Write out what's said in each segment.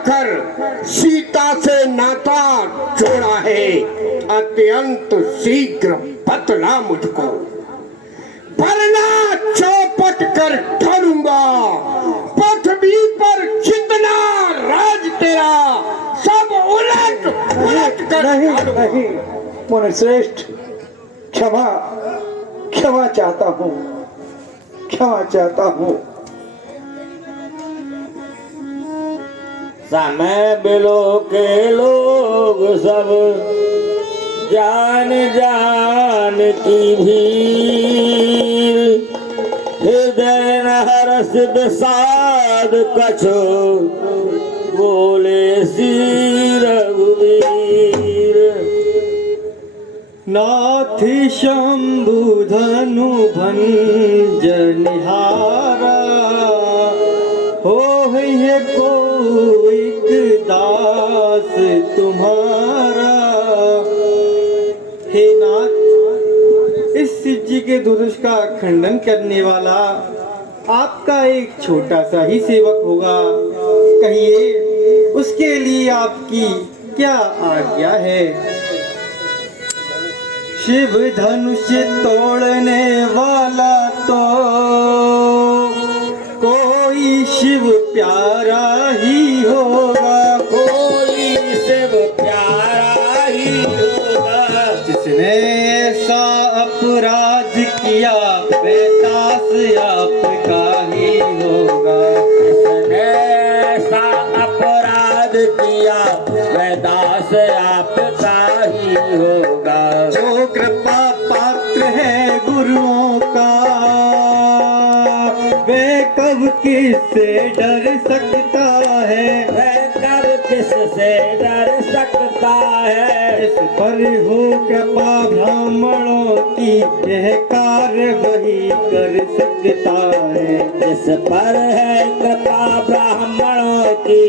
आकर सीता से नाता जोड़ा है। अत्यंत शीघ्र बतला मुझको, वरना चौपट कर ढूंढूंगा। पृथ्वी पर जितना राज तेरा सब उलट पुलट कर नहीं मुनिश्रेष्ठ, क्षमा क्षमा चाहता हूँ, क्षमा चाहता हूँ। समय बिलो के लोग सब जान जान की भीड़, हृदय न हरस विषाद कछो बोले सी रघुवीर। नाथी शंभु धनु भंजनिहारा, हो है कोई दास तुम्हारा। हे नाथ, इस शिव जी के दुरुष का खंडन करने वाला आपका एक छोटा सा ही सेवक होगा। कहिए उसके लिए आपकी क्या आज्ञा है? शिव धनुष तोड़ने वाला तो कोई शिव प्यारा ही होगा, कोई शिव प्यारा ही होगा। जिसने ऐसा अपराध किया वैदास आपका ही होगा। जिसने ऐसा अपराध किया वैदास आपका ही होगा। जो कृपा पात्र है गुरुओं का, वे कब किससे डर सकता है? वह कब किससे डर सकता है? इस पर हो कृपा ब्राह्मणों की, यह कार्य वही कर सकता है। जिस पर है कृपा ब्राह्मणों की,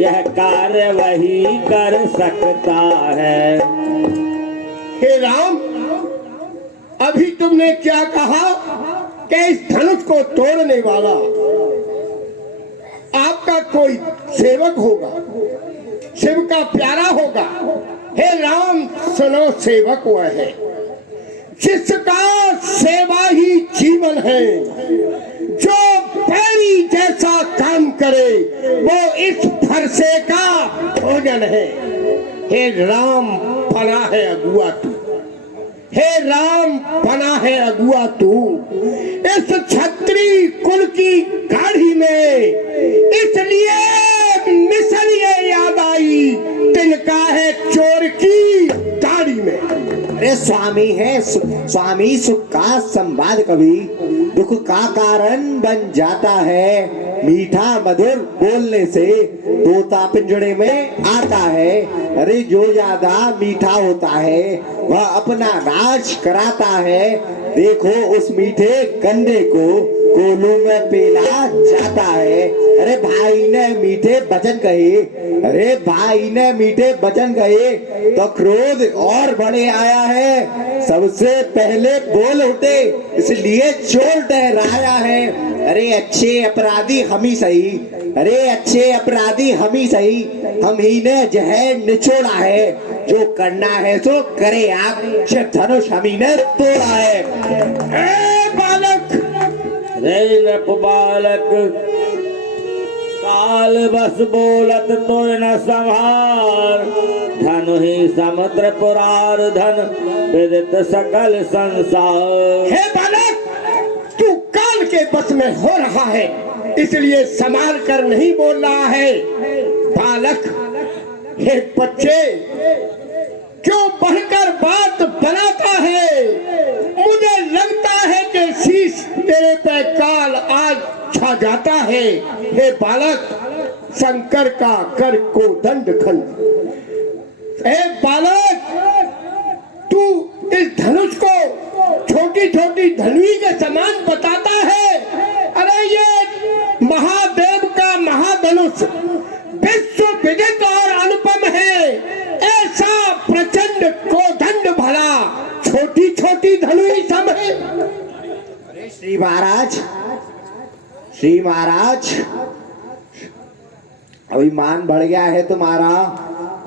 यह कार्य वही कर सकता है। हे राम, अभी तुमने क्या कहा कि इस धनुष को तोड़ने वाला आपका कोई सेवक होगा, शिव का प्यारा होगा। हे राम सुनो, सेवक वह है जिसका सेवा ही जीवन है। जो पैरी जैसा काम करे वो इस फरसे का भोजन है। हे राम बना है अगुआ तू, हे राम बना है अगुआ तू। इस छत्री कुल की गाड़ी में इसलिए मिसल ये याद आई, तिनका है चोर की दाढ़ी में। अरे स्वामी है, स्वामी सुख का संवाद कभी दुख का कारण बन जाता है। मीठा मधुर बोलने से तोता पिंजड़े में आता है। अरे जो ज्यादा मीठा होता है वह अपना नाच कराता है। देखो उस मीठे गन्ने को कोलू में पेला जाता है। अरे भाई ने मीठे वचन कहे, अरे भाई ने मीठे वचन कहे तो क्रोध और बढ़े आया है। सबसे पहले बोल उठे इसलिए चोर ठहराया है। अरे अच्छे अपराधी हम ही सही, अरे अच्छे अपराधी हम ही सही, हम ही ने जहर निचोड़ा है। जो करना है सो करे आप, धनुष हम ही ने तोड़ा है। बालक रे नप बालक, काल बस बोलत तो न संहार। धनु ही समुद्र पुरार धन विदित सकल संसार। हे बालक, तू काल के बस में हो रहा है इसलिए संभाल कर नहीं बोल रहा है। बालक, हे बच्चे, क्यों बढ़कर बात बनाता है? मुझे लगता है कि शीश तेरे पे काल आज छा जाता है। हे बालक, शंकर का कर को दंड खंड। हे बालक, तू इस धनुष को छोटी छोटी धनुई के समान बताता है। अरे ये महादेव का महाधनुष विश्व विदित और अनुपम है। ऐसा प्रचंड कोदंड भला छोटी छोटी धनुई सब है। अरे श्री महाराज, श्री महाराज, अभिमान बढ़ गया है तुम्हारा,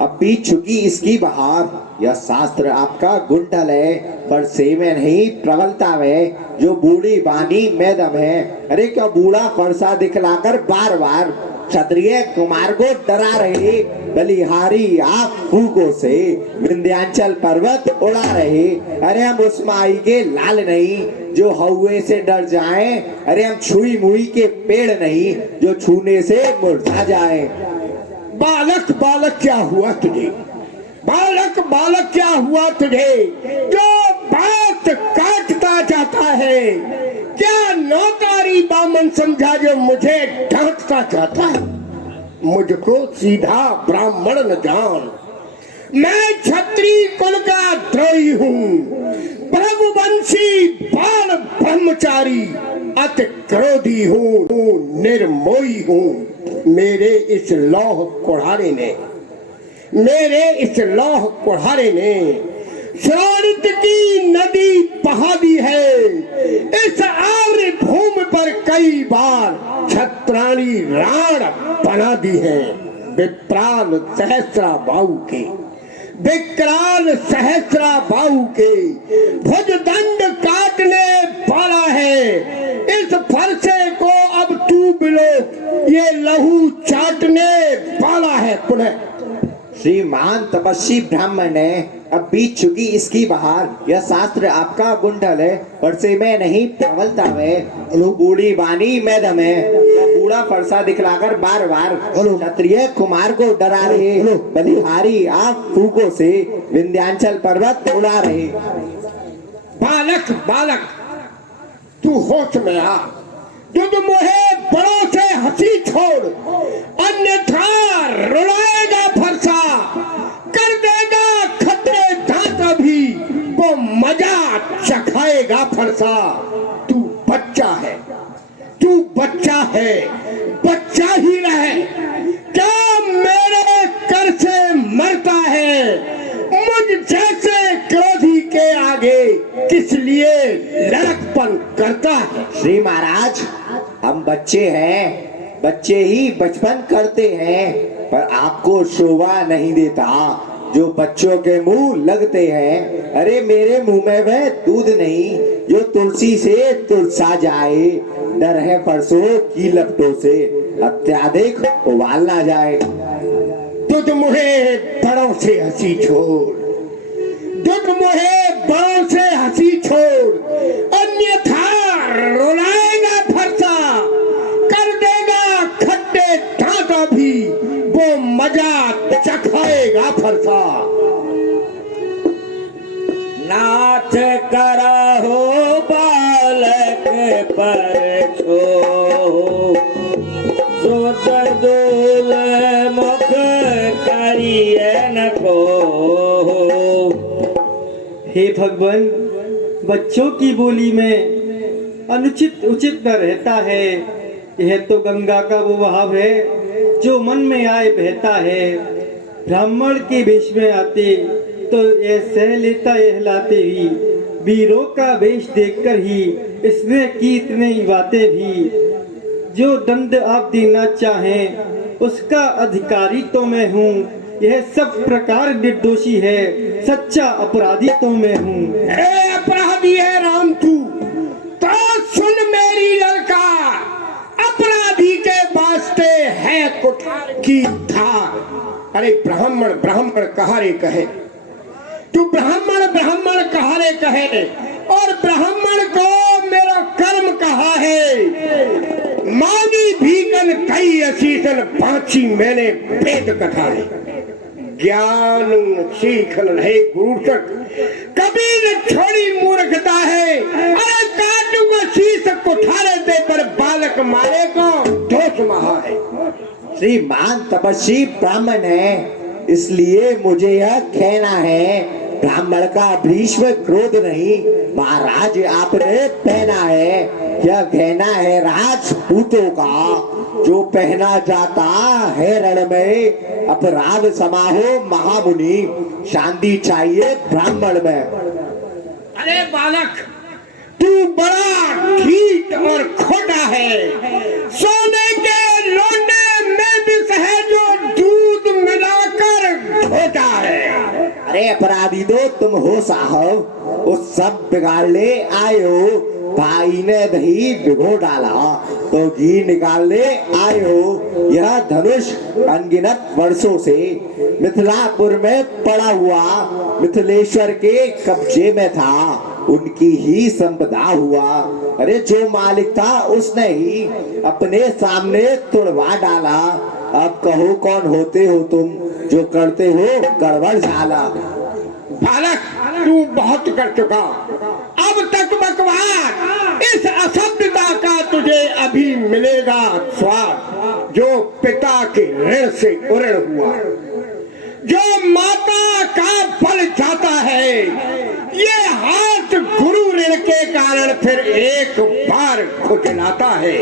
अब बीत चुकी इसकी बहार। यह शास्त्र आपका गुंडल है, पर से में नहीं प्रबलता में। जो बूढ़ी बानी में दम है। अरे क्या बूढ़ा फरसा दिखलाकर बार बार क्षत्रिय कुमार को डरा रहे। बलिहारी आप फूकों से विंध्याचल पर्वत उड़ा रहे। अरे हम उस माई के लाल नहीं जो हौवे से डर जाए। अरे हम छुई मुई के पेड़ नहीं जो छूने से मुरझा जाए। बालक बालक क्या हुआ तुझे? बालक बालक क्या हुआ तुझे जो बात काटता जाता है? क्या नौकारी बामन समझा जो मुझे डांटता जाता है? मुझको सीधा ब्राह्मण न जान, मैं क्षत्रिय कुल का द्रोही हूँ। भृगुवंशी बाल ब्रह्मचारी अति क्रोधी हूँ, निर्मोही हूँ। मेरे इस लौह कुढ़ारे ने श्राणित की नदी बहा दी है। इस आर्य भूमि पर कई बार छत्राणी राण बना दी है। विकराल सहस्रा बाहु के भुजदंड काटने वाला है। इस फरसे को अब तू बिलो, ये लहू चाटने वाला है। पुनः श्रीमान तपस्वी ब्राह्मण है, अब बीत चुकी इसकी बहार। यह शास्त्र आपका गुंडल है, पर से में नहीं प्रबलता में। बूढ़ी बानी में दम है, बूढ़ा फरसा दिखलाकर बार बार क्षत्रिय कुमार को डरा रहे। बलिहारी आप फूकों से विंध्याचल पर्वत उड़ा रहे। बालक बालक तू होश में आ। तुझ मोहे बड़ों से हंसी छोड़, अन्यथा रुलाएगा फरसा। कर देगा खतरे दांत भी, वो मजा चखाएगा फरसा। तू बच्चा है, बच्चा ही रहे। क्या मेरे कर से मरता है? मुझ जैसे क्रोधी के आगे किस लिए लड़कपन करता है? श्री महाराज, हम बच्चे हैं, बच्चे ही बचपन करते हैं, पर आपको शोभा नहीं देता जो बच्चों के मुंह लगते हैं। अरे मेरे मुंह में वह दूध नहीं जो तुलसी से तुलसा जाए। डर है परसों की लपटों से अत्याधिक उबाल ना जाए। तुझ मुहे बड़ों से हंसी छोड़, अन्यथा रुलाएगा फरसा। कर देगा खट्टे दांत भी, वो मजा चखाएगा फरसा। नाथ करहो बालक पर छो, सुत दूल मुख करिए न को। हे भगवान, बच्चों की बोली में अनुचित उचित न रहता है। यह तो गंगा का वो बहाव है जो मन में आए बहता है। ब्राह्मण के वेश में आते तो यह सह लेता कहलाते ही। वीरों का वेश देखकर ही इसने की इतनी बातें भी। जो दंड आप देना चाहें उसका अधिकारी तो मैं हूँ। यह सब प्रकार निर्दोषी है, सच्चा अपराधी तो मैं हूँ। अपराधी है राम तू, तो सुन मेरी लड़का। अपराधी के वास्ते है कुठार की धार। अरे ब्राह्मण ब्राह्मण कहारे कहे, तू ब्राह्मण ब्राह्मण कहारे कहे, और ब्राह्मण को मेरा कर्म कहा है। मानी भीगन कई असीसन बाची मैंने वेद कथा है। ज्ञान सीखन रहे गुरु तक, कभी न छोड़ी मूर्खता है। अरे काटूंगा शीश कुठारे दे, पर बालक मारे को दोष महा है। श्रीमान तपस्वी ब्राह्मण है, इसलिए मुझे यह कहना है। ब्राह्मण का भीष्म क्रोध नहीं, महाराज आपने पहना है। यह कहना है राजपूतों का, जो पहना जाता है रण में। अपराध समाहो महामुनि, शांति चाहिए ब्राह्मण में। अरे बालक, तू बड़ा ढीठ और खोटा है। सोने के लोंडे में विष है जो अपराधी तो तुम हो साहब, उस सब बिगाड़ने आए हो। भाई ने दही भिगो डाला तो घी निकालने आए हो। यह धनुष अनगिनत वर्षों से मिथिलापुर में पड़ा हुआ मिथिलेश्वर के कब्जे में था, उनकी ही संपदा हुआ। अरे जो मालिक था उसने ही अपने सामने तुड़वा डाला। अब कहो कौन होते हो तुम, जो करते हो गड़बड़ झाला। बालक, तू बहुत कर चुका, अब तक बकवास। इस असभ्यता का तुझे अभी मिलेगा स्वाद, जो पिता के ऋण से उऋण हुआ। जो माता का बल जाता है, ये हाथ गुरु ऋण के कारण फिर एक बार खुजलाता है।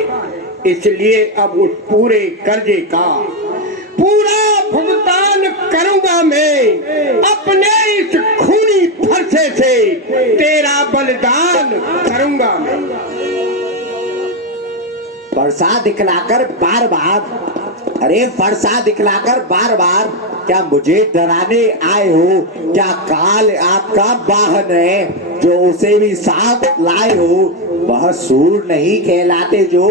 इसलिए अब उस पूरे कर्जे का पूरा भुगतान करूंगा मैं। अपने इस खूनी फरसे से तेरा बलिदान करूंगा मैं। फरसा दिखलाकर बार बार, अरे फरसा दिखलाकर बार बार क्या मुझे डराने आए हो? क्या काल आपका वाहन है जो उसे भी साथ लाए हो? वह सूर नहीं कहलाते जो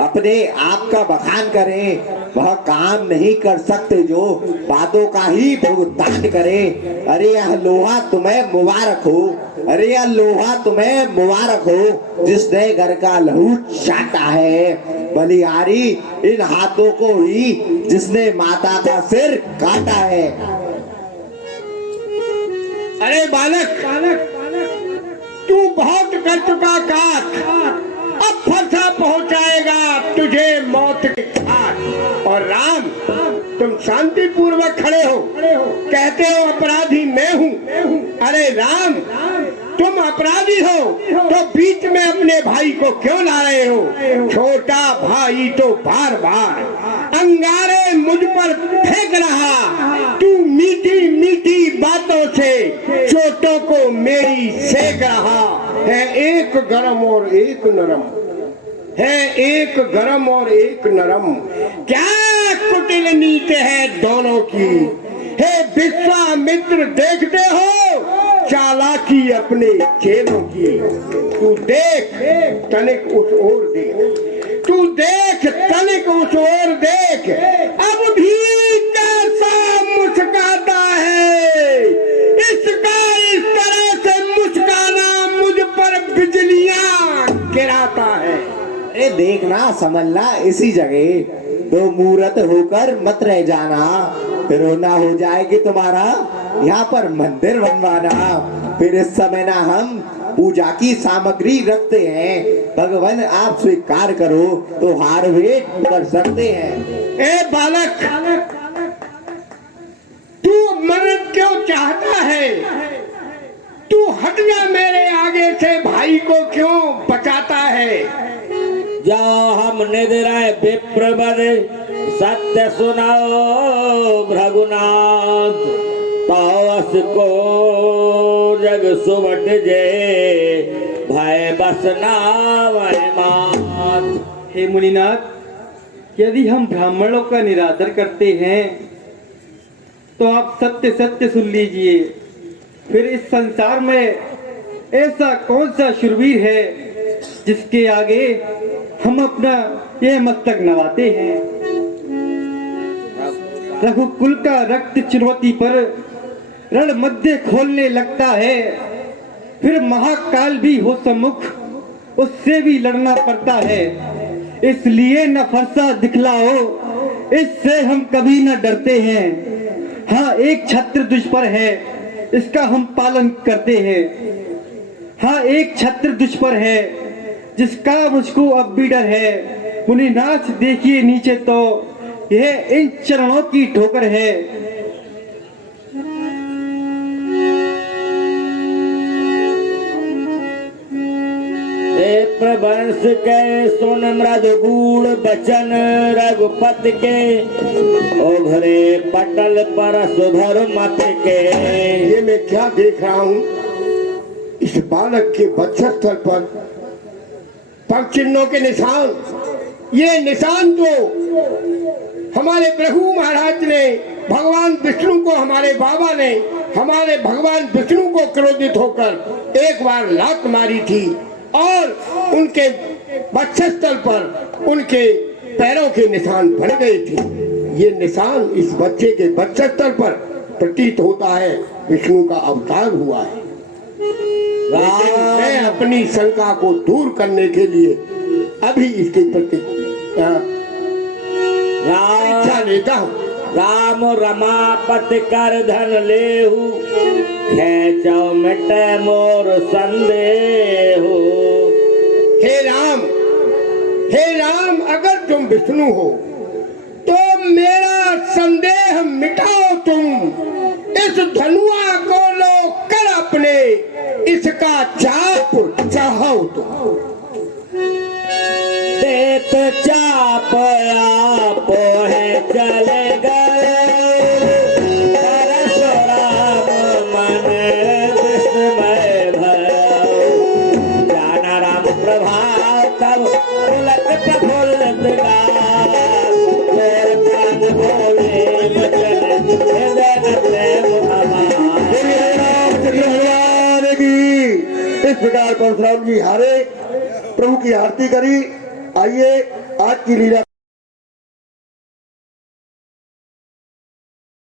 अपने आप का बखान करें, वह काम नहीं कर सकते जो बातों का ही भुगतान करें। अरे यह लोहा तुम्हें मुबारक हो, अरे यह लोहा तुम्हें मुबारक हो, जिसने घर का लहू चाटा है। बलिहारी इन हाथों को ही जिसने माता का सिर काटा है। अरे बालक, तू बहुत कर चुका काट, अब फरसा पहुंचाएगा तुझे मौत के घाट। और राम, तुम शांति पूर्वक खड़े हो, कहते हो अपराधी मैं हूँ। अरे राम, तुम अपराधी हो तो बीच में अपने भाई को क्यों ला रहे हो? छोटा भाई तो बार बार अंगारे मुझ पर फेंक रहा, तू मीठी मीठी बातों से चोटों को मेरी सेक रहा है। एक गरम और एक नरम है, एक गरम और एक नरम। क्या कुटिल नीति है दोनों की। हे विश्वामित्र, देखते हो चालाकी अपने चेलों की। तू देख तनिक उस ओर देख, तू देख तनिक उस ओर देख, अब भी कैसा मुस्काता है। इसका इस तरह से मुस्काना मुझ पर बिजलियां गिराता है। अरे देखना समझना, इसी जगह दो मूर्त होकर मत रह जाना, फिर होना हो जाएगी तुम्हारा यहाँ पर मंदिर बनवाना। फिर इस समय ना हम पूजा की सामग्री रखते हैं, भगवान आप स्वीकार करो तो हार भेंट कर सकते हैं। ए बालक, तू मरण क्यों चाहता है? तू हट जा मेरे आगे से, भाई को क्यों बचाता है? जाओ हम निद्राए विप्रवर, सत्य सुनाओ भृगुनाथ। तावस को जग सुबट जे, भय बसना वै मात। हे मुनिनाथ, यदि हम ब्राह्मणों का निरादर करते हैं तो आप सत्य सत्य सुन लीजिए। फिर इस संसार में ऐसा कौन सा शूरवीर है जिसके आगे हम अपना यह मस्तक नवाते हैं। रघुकुल का रक्त चुनौती पर रण मध्य खोलने लगता है, फिर महाकाल भी हो सम्मुख, उससे भी लड़ना पड़ता है। इसलिए न फरसा दिखलाओ, इससे हम कभी न डरते हैं। हाँ, एक छत्र दुष्पर है, इसका हम पालन करते हैं। हाँ, एक छत्र दुष्पर है, जिसका मुझको अब भी डर है। मुनिनाथ देखिए नीचे तो यह इन चरणों की ठोकर है। प्रवंश के सुन मृदुगूढ़ बचन, रघुपति के ओघरे पटल पर सुधर मत के। ये मैं क्या देख रहा हूँ? इस बालक के वक्षस्थल पर पग चिन्हों के निशान। ये निशान तो हमारे प्रभु महाराज ने, भगवान विष्णु को हमारे बाबा ने हमारे भगवान विष्णु को क्रोधित होकर एक बार लात मारी थी और उनके वक्षस्थल पर उनके पैरों के निशान बन गए थे। ये निशान इस बच्चे के वक्षस्थल पर प्रतीत होता है विष्णु का अवतार हुआ है। लेकिन मैं अपनी शंका को दूर करने के लिए अभी इसके प्रति परीक्षा लेता हूँ। राम रमापति कर धन लेहु, खेचौ मिटे मोर संदेहु। हे राम, अगर तुम विष्णु हो तो मेरा संदेह मिटाओ। तुम इस धनुआ को लो कर अपने, इसका चाप चाहो तुम। देत चाप आप है चले गए, परशुराम मन विस्मय भयो। जाना राम प्रभाव तब उलट प्रफुल्लित गाल, जोर प्राण बोले वचन हृदय प्रेम अमार। इस प्रकार परशुराम जी हारे, प्रभु की आरती करी। आइए आज की लीला